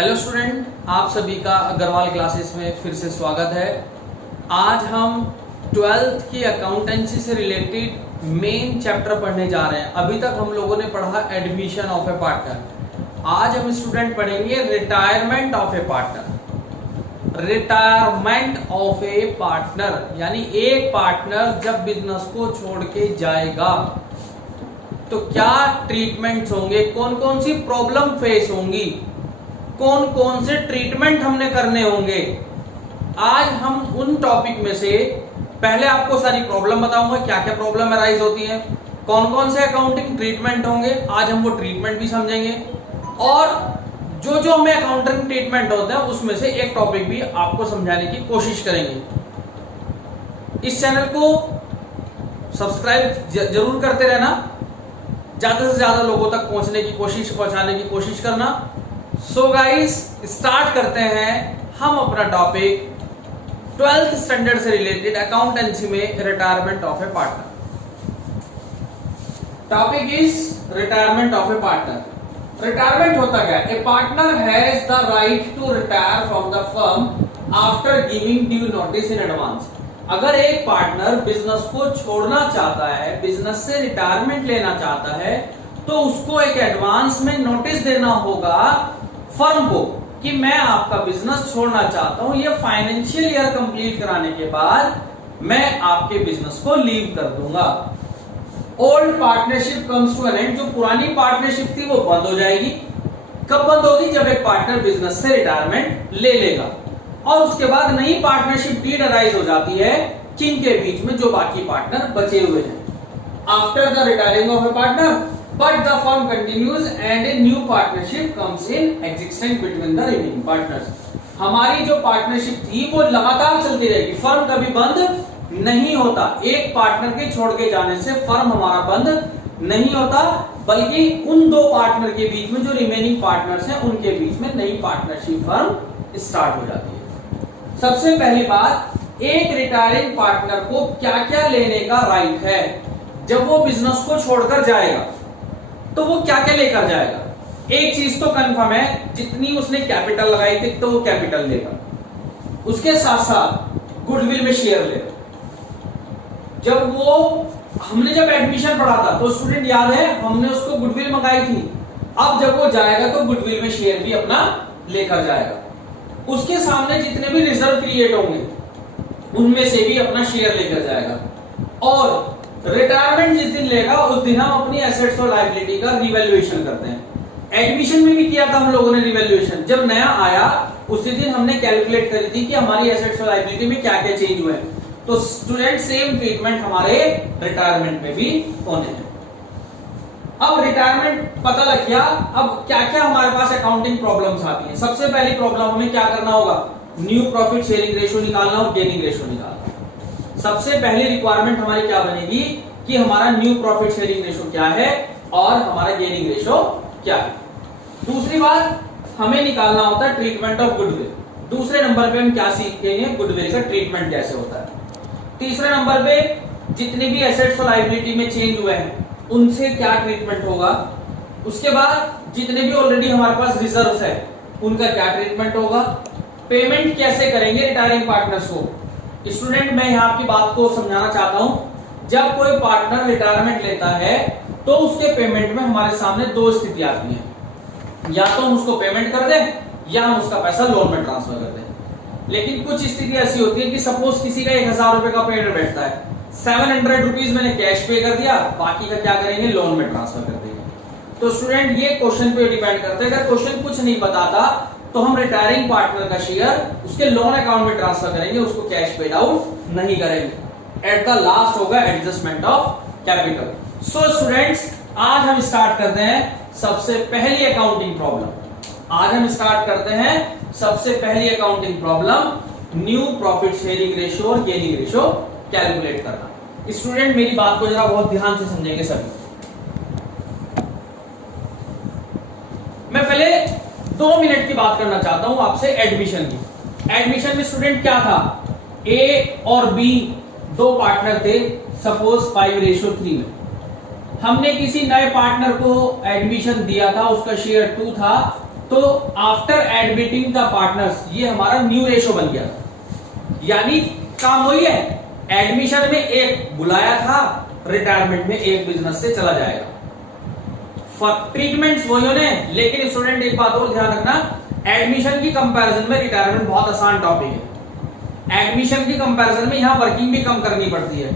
Hello student, आप सभी का अग्रवाल क्लासेस में फिर से स्वागत है। आज हम 12th की अकाउंटेंसी से रिलेटेड मेन चैप्टर पढ़ने जा रहे हैं। अभी तक हम लोगों ने पढ़ा एडमिशन ऑफ ए पार्टनर। आज हम स्टूडेंट पढ़ेंगे retirement of a partner. Retirement of a partner यानी एक पार्टनर जब बिजनेस को छोड़ के जाएगा तो क्या ट्रीटमेंट्स होंगे, कौन कौन सी प्रॉब्लम फेस होंगी, कौन कौन से ट्रीटमेंट हमने करने होंगे। आज हम उन टॉपिक में से पहले आपको सारी प्रॉब्लम बताऊंगा, क्या क्या प्रॉब्लम अराइज होती है, कौन कौन से अकाउंटिंग ट्रीटमेंट होंगे। आज हम वो ट्रीटमेंट भी समझेंगे और जो जो हमें अकाउंटिंग ट्रीटमेंट होते हैं उसमें से एक टॉपिक भी आपको समझाने की कोशिश करेंगे। इस चैनल को सब्सक्राइब जरूर करते रहना, ज्यादा से ज्यादा लोगों तक पहुंचाने की कोशिश करना। सो गाइस, स्टार्ट करते हैं हम अपना टॉपिक 12th स्टैंडर्ड से रिलेटेड अकाउंटेंसी में retirement of a partner. Topic is retirement of a partner. Retirement होता क्या है? A partner has the right to retire from the firm after giving due notice in advance. अगर एक partner business को छोड़ना चाहता है, बिजनेस से रिटायरमेंट लेना चाहता है, तो उसको एक एडवांस में नोटिस देना होगा फर्म को कि मैं आपका बिजनेस छोड़ना चाहता हूं। ये फाइनेंशियल ईयर कंप्लीट कराने के बाद मैं आपके बिजनेस को लीव कर दूंगा। Old partnership comes to an end. जो पुरानी पार्टनरशिप थी वो बंद हो जाएगी। कब बंद होगी? जब एक पार्टनर बिजनेस से रिटायरमेंट ले लेगा और उसके बाद नई पार्टनरशिप डीड अराइज हो जाती है किन के बीच में? जो बाकी पार्टनर बचे हुए हैं। After the retiring of a partner but the firm continues and a new partnership comes in existence between the remaining partners। हमारी जो पार्टनरशिप थी वो लगातार चलती रहेगी, फर्म कभी बंद नहीं होता। एक पार्टनर के छोड़ के जाने से फर्म हमारा बंद नहीं होता, बल्कि उन दो पार्टनर के बीच में जो रिमेनिंग पार्टनर्स हैं उनके बीच में नई पार्टनरशिप फर्म स्टार्ट हो जाती है। सबसे पहली बात, एक रिटायरिंग पार्टनर को क्या क्या लेने का राइट है। जब वो बिजनेस को छोड़कर जाएगा तो वो क्या क्या लेकर जाएगा? एक चीज तो कंफर्म है, जितनी उसने कैपिटल लगाई थी तो वो कैपिटल लेगा। उसके साथ साथ गुडविल में शेयर लेगा। हमने जब एडमिशन पढ़ा था तो स्टूडेंट याद है, हमने उसको गुडविल मंगाई थी। अब जब वो जाएगा तो गुडविल में शेयर भी अपना लेकर जाएगा। उसके सामने जितने भी रिजर्व क्रिएट होंगे उनमें से भी अपना शेयर लेकर जाएगा। और रिटायरमेंट जिस दिन लेगा उस दिन हम अपनी एसेट्स और लायबिलिटी का रिवैल्यूएशन करते हैं। एडमिशन में भी किया था हम लोगों ने रिवैल्यूएशन। जब नया आया उसी दिन हमने कैलकुलेट करी थी कि हमारी एसेट्स और लायबिलिटी में क्या क्या चेंज हुए। तो स्टूडेंट सेम ट्रीटमेंट हमारे रिटायरमेंट में भी होने हैं। अब रिटायरमेंट पता लग गया, अब क्या क्या हमारे पास अकाउंटिंग प्रॉब्लम्स आती है। सबसे पहली प्रॉब्लम हमें क्या करना होगा? न्यू प्रॉफिट शेयरिंग रेशियो निकालना और गेनिंग रेशियो निकालना। सबसे पहली रिक्वायरमेंट हमारी क्या बनेगी कि हमारा न्यू प्रॉफिट शेयरिंग रेशियो क्या है और हमारा गेनिंग रेशियो क्या है। दूसरी बात, हमें निकालना होता है ट्रीटमेंट ऑफ गुडविल। दूसरे नंबर पे हम क्या सीखेंगे? गुडविल का ट्रीटमेंट कैसे होता है। तीसरे नंबर पे जितने भी एसेट्स और लायबिलिटी में चेंज हुए हैं उनसे क्या ट्रीटमेंट होगा। उसके बाद जितने भी ऑलरेडी हमारे पास रिजर्व्स है उनका क्या ट्रीटमेंट होगा। पेमेंट कैसे करेंगे रिटायरिंग पार्टनर्स को। स्टूडेंट, मैं यहाँ आपकी बात को समझाना चाहता हूं। जब कोई पार्टनर रिटायरमेंट लेता है तो उसके पेमेंट में हमारे सामने दो स्थिति आती है, या तो हम उसको पेमेंट कर दें या हम उसका पैसा लोन में ट्रांसफर कर दें। लेकिन कुछ स्थिति ऐसी होती है कि सपोज किसी का 1000 रुपए का पेमेंट बैठता है, 700 रुपीज मैंने कैश पे कर दिया, बाकी का क्या करेंगे? लोन में ट्रांसफर कर देंगे। तो स्टूडेंट, ये क्वेश्चन पे डिपेंड करता है। अगर क्वेश्चन कुछ नहीं बताता तो हम रिटायरिंग पार्टनर का शेयर उसके लोन अकाउंट में ट्रांसफर करेंगे, उसको कैश पेड आउट नहीं करेंगे। एट द लास्ट होगा adjustment of capital. So students, आज हम स्टार्ट करते हैं सबसे पहली अकाउंटिंग प्रॉब्लम। आज हम स्टार्ट करते हैं सबसे पहली accounting problem, new profit sharing ratio और गेनिंग रेशियो कैलकुलेट करना। स्टूडेंट, मेरी बात को जरा बहुत ध्यान से समझेंगे सभी। मैं पहले 2 मिनट की बात करना चाहता हूं आपसे एडमिशन की। एडमिशन में स्टूडेंट क्या था? ए और बी दो पार्टनर थे, सपोज 5:3 में। हमने किसी नए पार्टनर को एडमिशन दिया था, उसका शेयर 2 था तो आफ्टर एडमिटिंग द पार्टनर्स, ये हमारा न्यू रेशो बन गया। यानी काम वही है, एडमिशन में एक बुलाया था, रिटायरमेंट में एक बिजनेस से चला जाएगा। ट्रीटमेंट्स वही होने, लेकिन स्टूडेंट एक बात और ध्यान रखना, एडमिशन की कंपैरिजन में रिटायरमेंट बहुत आसान टॉपिक है। एडमिशन की कंपैरिजन में यहां वर्किंग भी कम करनी पड़ती है।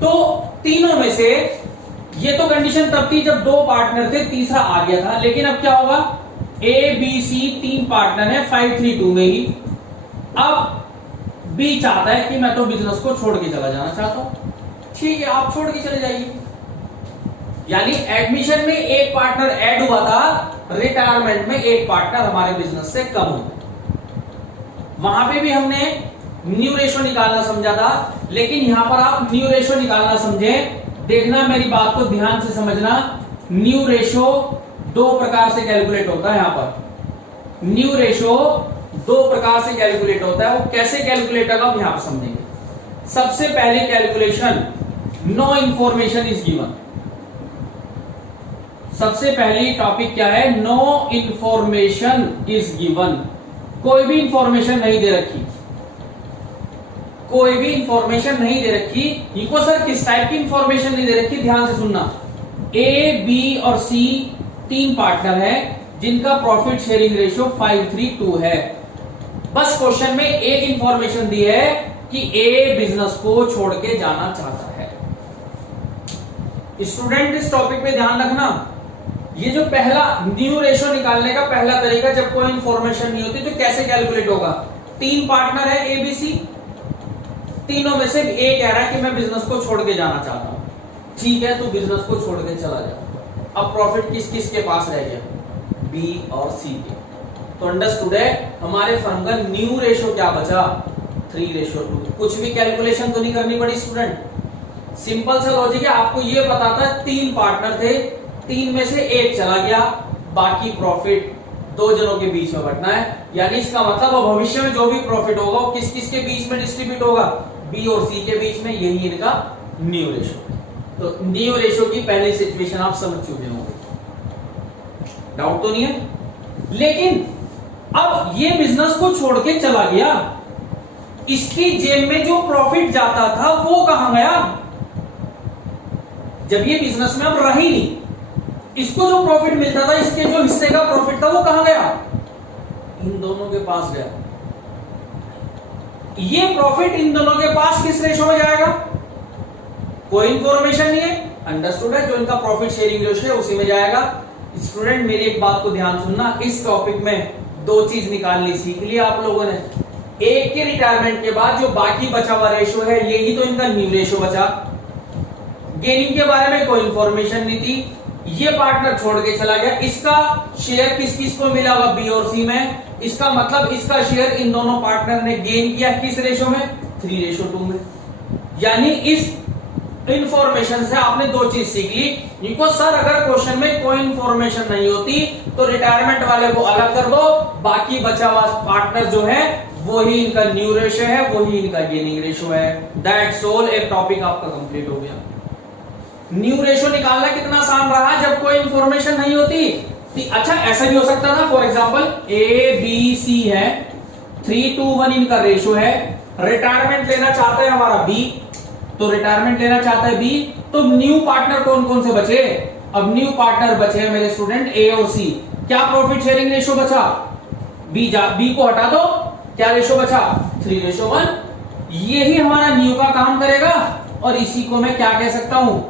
तो तीनों में से ये तो कंडीशन तब थी जब दो पार्टनर थे, तीसरा आ गया था, लेकिन अब क्या होगा, ए बी सी तीन पार्टनर है 5-3-2 में ही। अब बी चाहता है कि मैं तो बिजनेस को छोड़ के चला जाना चाहता हूं, ठीक है आप छोड़ के चले जाइए। यानी एडमिशन में एक पार्टनर ऐड हुआ था, रिटायरमेंट में एक पार्टनर हमारे बिजनेस से कम हुआ। वहां पे भी हमने न्यू रेशो निकालना समझा था, लेकिन यहां पर आप न्यू रेशो निकालना समझे, देखना मेरी बात को ध्यान से समझना। न्यू रेशो दो प्रकार से कैलकुलेट होता है। यहां पर न्यू रेशो दो प्रकार से कैलकुलेट होता है, वो कैसे कैलकुलेट होगा हम यहां पर समझेंगे। सबसे पहले calculation, no information is given. सबसे पहली टॉपिक क्या है, नो इंफॉर्मेशन इज गिवन। कोई भी इंफॉर्मेशन नहीं दे रखी, कोई भी इंफॉर्मेशन नहीं दे रखी। इनको सर किस टाइप की इंफॉर्मेशन नहीं दे रखी, ध्यान से सुनना। ए बी और सी तीन पार्टनर हैं जिनका प्रॉफिट शेयरिंग रेशियो 5-3-2 है। बस क्वेश्चन में एक इंफॉर्मेशन दी है कि ए बिजनेस को छोड़ के जाना चाहता है। स्टूडेंट इस टॉपिक पे ध्यान रखना, ये जो पहला न्यू रेशो निकालने का पहला तरीका, जब कोई इंफॉर्मेशन नहीं होती तो कैसे कैलकुलेट होगा। तीन पार्टनर है ए बी सी, तीनों में से ए कह रहा है कि मैं बिजनेस को छोड़ के जाना चाहता हूं, ठीक है तू बिजनेस को छोड़ के चला जा। अब प्रॉफिट किस किस के पास रह गया, बी और सी के। तो अंडरस्टूड है, हमारे फर्म का न्यू रेशो क्या बचा, 3:2। कुछ भी कैलकुलेशन तो नहीं करनी पड़ी स्टूडेंट, सिंपल सा लॉजिक है। आपको ये पता था तीन पार्टनर थे, तीन में से एक चला गया, बाकी प्रॉफिट दो जनों के बीच में बंटना है। यानी इसका मतलब अब भविष्य में जो भी प्रॉफिट होगा वो किस किस के बीच में डिस्ट्रीब्यूट होगा, बी और सी के बीच में। यही इनका न्यू रेशो। तो न्यू रेशो की पहली सिचुएशन आप समझ चुके होंगे, डाउट तो नहीं है। लेकिन अब ये बिजनेस को छोड़ के चला गया, इसकी जेब में जो प्रॉफिट जाता था वो कहां गया। जब ये बिजनेस में अब रही नहीं, इसको जो प्रॉफिट मिलता था, इसके जो हिस्से का प्रॉफिट था वो कहां गया, इन दोनों के पास गया। ये प्रॉफिट इन दोनों के पास किस रेशो में जाएगा, कोई इंफॉर्मेशन नहीं है, अंडरस्टूड है। जो इनका प्रॉफिट शेयरिंग रेशो है उसी में जाएगा। स्टूडेंट मेरी एक बात को ध्यान सुनना, इस टॉपिक में दो चीज निकालनी सीख ली आप लोगों ने। एक के रिटायरमेंट के बाद जो बाकी बचा हुआ रेशो है, यही तो इनका न्यू रेशो बचा। गेनिंग के बारे में कोई इंफॉर्मेशन नहीं थी, ये पार्टनर छोड़ के चला गया, इसका शेयर किस किस को मिला होगा, बी और सी में। इसका मतलब इसका शेयर इन दोनों पार्टनर ने गेन किया किस रेशो में, 3:2 में। यानी इस इंफॉर्मेशन से आपने दो चीज सीख ली। इनको सर अगर क्वेश्चन में कोई इंफॉर्मेशन नहीं होती तो रिटायरमेंट वाले को अलग कर दो, बाकी बचा हुआ पार्टनर जो है वही इनका न्यू रेशो है, वही इनका गेनिंग रेशो है। दैट्स ऑल, एक टॉपिक आपका कंप्लीट हो गया। न्यू रेशो निकालना कितना आसान रहा जब कोई इंफॉर्मेशन नहीं होती। अच्छा ऐसा भी हो सकता था, for example A B C है, 3:1 इनका रेशो है, रिटायरमेंट लेना चाहता है हमारा बी, तो रिटायरमेंट लेना चाहता है बी, तो न्यू पार्टनर कौन कौन से बचे, अब न्यू पार्टनर बचे हैं मेरे स्टूडेंट ए और सी। क्या प्रॉफिट शेयरिंग रेशो बचा, बी को हटा दो, क्या रेशो बचा, 3:1। यही हमारा न्यू का काम करेगा और इसी को मैं क्या कह सकता हूं,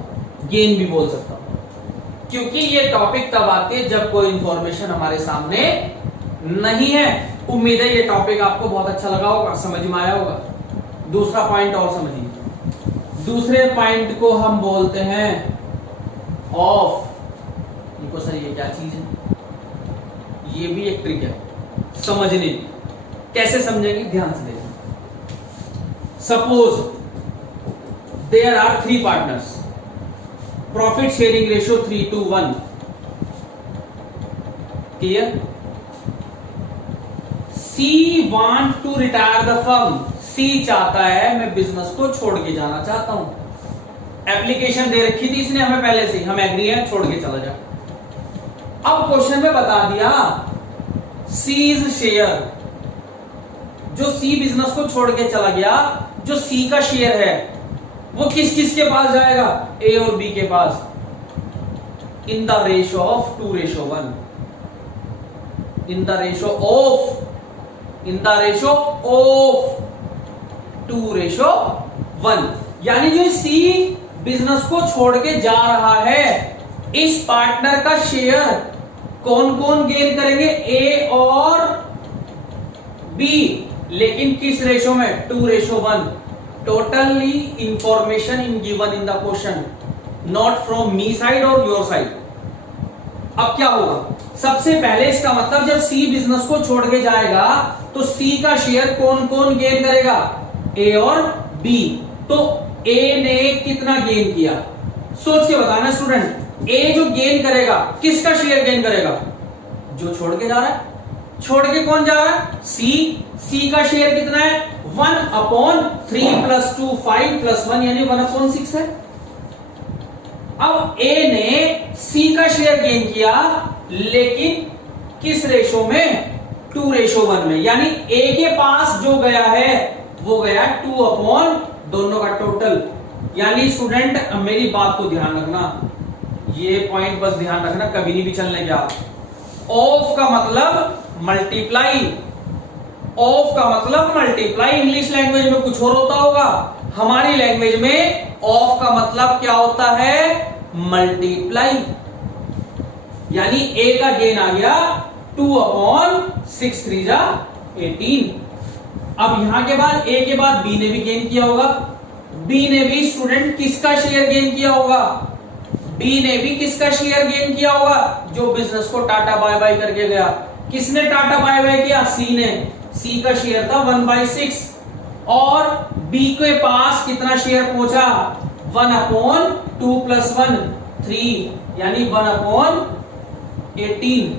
गेन भी बोल सकता हूं। क्योंकि ये टॉपिक तब आते हैं जब कोई इंफॉर्मेशन हमारे सामने नहीं है। उम्मीद है ये टॉपिक आपको बहुत अच्छा लगा होगा, समझ में आया होगा। दूसरा पॉइंट और समझिए, दूसरे पॉइंट को हम बोलते हैं ऑफ। इनको सर ये क्या चीज है, ये भी एक ट्रिक है समझने की। कैसे समझेंगे, ध्यान से देखिए। Suppose there are 3 partners, profit sharing ratio 3:1। Clear. C want to retire the firm, C चाहता है मैं बिजनेस को छोड़ के जाना चाहता हूं। एप्लीकेशन दे रखी थी इसने हमें पहले से, हम एग्री हैं, छोड़ के चला जा। अब क्वेश्चन में बता दिया सीज शेयर, जो सी बिजनेस को छोड़ के चला गया, जो सी का शेयर है वो किस किस के पास जाएगा, ए और बी के पास, in the ratio of 2:1, in the ratio of 2:1। यानी जो सी बिजनेस को छोड़ के जा रहा है, इस पार्टनर का शेयर कौन कौन गेन करेंगे, ए और बी, लेकिन किस रेशो में, 2:1। Totally information in given in the question, not from me side और योर साइड। अब क्या होगा, सबसे पहले इसका मतलब जब सी बिजनेस को छोड़ के जाएगा तो सी का शेयर कौन कौन गेन करेगा, ए और बी। तो ए ने कितना गेन किया, सोच के बताना स्टूडेंट। ए जो गेन करेगा, किसका शेयर गेन करेगा, जो छोड़ के जा रहा है। छोड़ के कौन जा रहा है, सी का शेयर कितना है, 1/3 + 2 5 + 1 यानी 1/6 है। अब ए ने सी का शेयर गेन किया, लेकिन किस रेशो में, 2:1 में। यानी ए के पास जो गया है वो गया 2 दोनों का टोटल। यानी स्टूडेंट मेरी बात को ध्यान रखना, ये पॉइंट बस ध्यान रखना, कभी नहीं भी चलने क्या। ऑफ का मतलब मल्टीप्लाई, ऑफ का मतलब मल्टीप्लाई। इंग्लिश लैंग्वेज में कुछ और होता होगा, हमारी लैंग्वेज में ऑफ का मतलब क्या होता है, मल्टीप्लाई। यानी ए का गेन आ गया 2/6 3 18। अब यहां के बाद ए के बाद बी ने भी गेन किया होगा, बी ने भी स्टूडेंट किसका शेयर गेन किया होगा, बी ने भी किसका शेयर गेन किया होगा, जो बिजनेस को टाटा बाय बाय करके गया। किसने टाटा बाय बाय किया, सी ने, सी का शेयर था 1/6 और बी के पास कितना शेयर पहुंचा, 1/2 + 1 3 यानी 1/18।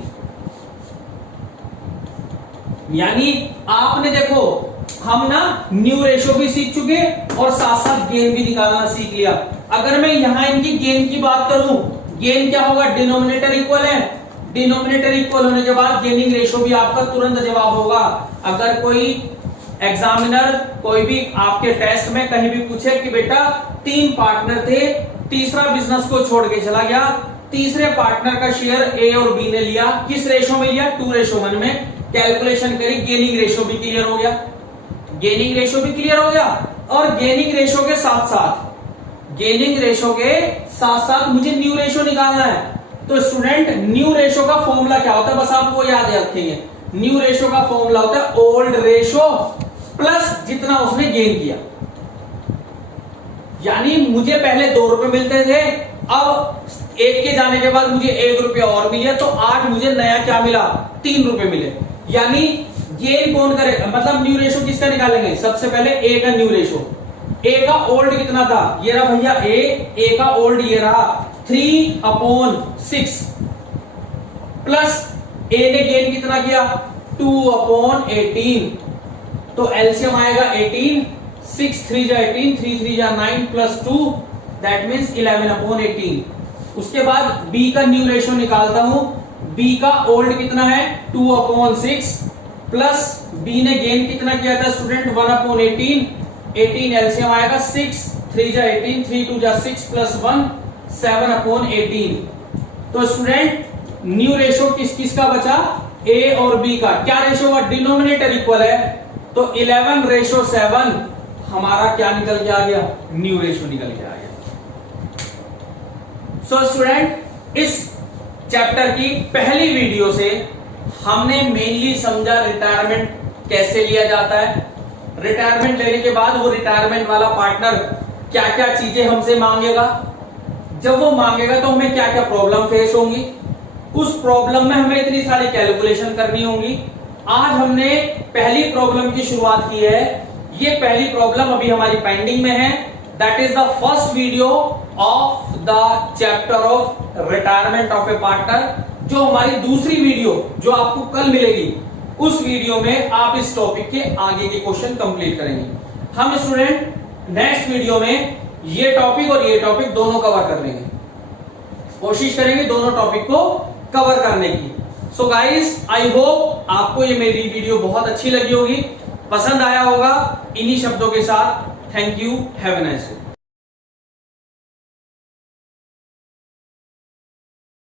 यानी आपने देखो, हम ना न्यू रेशो भी सीख चुके और साथ साथ गेन भी निकालना सीख लिया। अगर मैं यहां इनकी गेन की बात करूं, गेन क्या होगा, डिनोमिनेटर इक्वल है, डिनोमिनेटर इक्वल होने के बाद गेनिंग रेशो भी आपका तुरंत जवाब होगा। अगर कोई एग्जामिनर कोई भी आपके टेस्ट में कहीं भी पूछे कि बेटा 3 पार्टनर थे, तीसरा बिजनेस को छोड़ के चला गया, तीसरे पार्टनर का शेयर ए और बी ने लिया, किस रेशो में लिया, 2:1 में। कैलकुलेशन करी, गेनिंग रेशो भी क्लियर हो गया, गेनिंग रेशो भी क्लियर हो गया। और गेनिंग रेशो के साथ साथ, गेनिंग रेशो के साथ साथ मुझे न्यू रेशो निकालना है। तो स्टूडेंट न्यू रेशो का फॉर्मूला क्या होता है, बस आपको याद रखेंगे। न्यू रेशो का फॉर्मूला होता है ओल्ड रेशो प्लस जितना उसने गेन किया। यानी मुझे पहले 2 रुपए मिलते थे, अब एक के जाने के बाद मुझे 1 रुपया और मिला, तो आज मुझे नया क्या मिला, 3 रुपए मिले। यानी गेन कौन करेगा, मतलब न्यू रेशो किसका निकालेंगे, सबसे पहले ए का न्यू रेशो। ए का ओल्ड कितना था, ये रहा भैया ए का ओल्ड ये रहा 3/6 प्लस ए ने गेन कितना किया 2/18, तो एलसीएम आएगा 18, 6 3 जा 18, 3 3 जा 9 प्लस 2 दैट मींस 11/18। उसके बाद बी का न्यू रेशो निकालता हूं, बी का ओल्ड कितना है 2/6 प्लस बी ने गेन कितना किया था स्टूडेंट 1/18, 18 एलसीएम आएगा 6 3 जा 18, 3 2 जा 6 प्लस 1 7/18। तो स्टूडेंट न्यू रेशो किस किस का बचा, ए और बी का। क्या रेशो हुआ, डिनोमिनेटर इक्वल है, तो 11:7 हमारा क्या निकल के आ गया, न्यू रेशो निकल के आ गया। सो स्टूडेंट इस चैप्टर की पहली वीडियो से हमने मेनली समझा रिटायरमेंट कैसे लिया जाता है, रिटायरमेंट लेने के बाद वो रिटायरमेंट वाला पार्टनर क्या क्या चीजें हमसे मांगेगा, जब वो मांगेगा तो हमें क्या क्या प्रॉब्लम फेस होंगी, उस प्रॉब्लम में हमें इतनी सारी कैलकुलेशन करनी होंगी। आज हमने पहली प्रॉब्लम की शुरुआत की है, ये पहली प्रॉब्लम अभी हमारी पेंडिंग में है, that is the first video of the chapter of retirement of a partner. जो हमारी दूसरी वीडियो जो आपको कल मिलेगी, उस वीडियो में आप इस टॉपिक के आगे के क्वेश्चन कंप्लीट करेंगे। हम स्टूडेंट नेक्स्ट वीडियो में ये टॉपिक और ये टॉपिक दोनों कवर कर लेंगे, कोशिश करेंगे दोनों टॉपिक को कवर करने की। सो गाइस, आई होप आपको ये मेरी वीडियो बहुत अच्छी लगी होगी, पसंद आया होगा। इन्हीं शब्दों के साथ thank you, have a nice day.